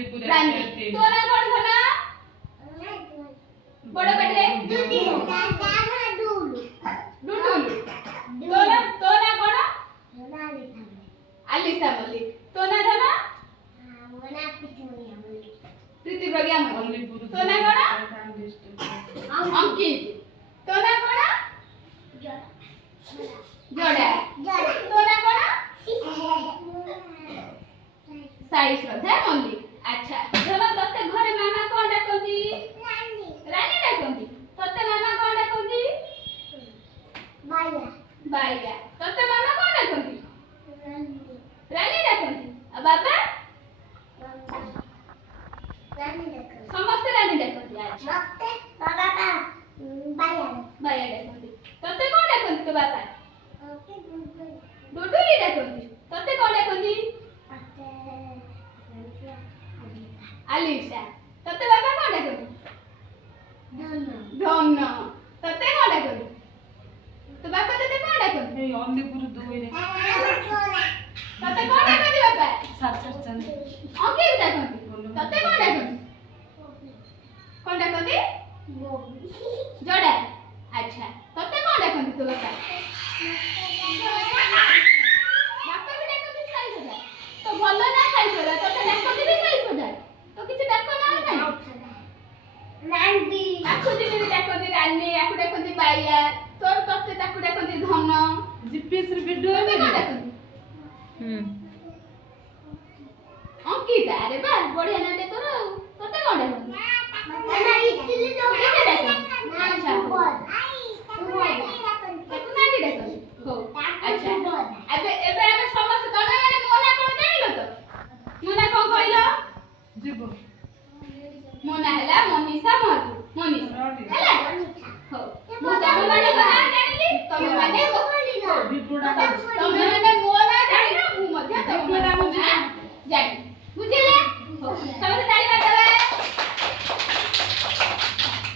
रानी तो ना कौन था ना बड़ा बेटे डुडुलु तो ना कौन अलिसा मलिक तो ना था ना प्रीति प्रज्ञा मलिक तो ना कौन अंकित तो ना कौन जोड़ा तो ना कौन साई श्रद्धा मल्लिक अच्छा चलो तते घरे मामा कोन डाकंती रानी डाकंती तते मामा कोन डाकंती बाइया तते मामा कोन डाकंती रानी डाकंती आ बाबा समस्त रानी डाकंती अच्छा बाइया डाकंती तते कोन डाकंती तो बाबा डुडुली डाकंती तते कोन डाकंती अलिशा तते बाबा कोन डाकंती धन तते कोन डाकंती तो बाबा तते कोन डाकंती ए अन्नीपुर दुई रे तते कोन डाकंती बाबा सातचंद ओके डाकंती तते कोन डाकंती जोड़ा अच्छा तते कोन डाकंती तो बाबा बापा भी डाकंती साई सोडा तो भलो ना साई सोडा तते डाकंती भी साई सोडा तो किछ डाको ना रानी आखु दिनी डाकंती रानी आखु डाकंती बाइया तोर तते ताकु डाकंती धन जीपीएस रे वीडियो तते कोन डाकंती अंकिता अरे बा बढ़िया नाटे तोर तते कोन डाकंती अच्छा ताकु नाटी डाकंती हो अच्छा एबे एबे हम समस्त तने माने मोना कोन जानिलो तो मोना कोन कहलो जीव मोना हला मनीषा मनीषा हला हो मु तमे माने ना जानिली तमे माने विपुड़ा तमे माने मोना जानिलो मु मध्य तमे माने जानि बुझिले हो समस्त ताली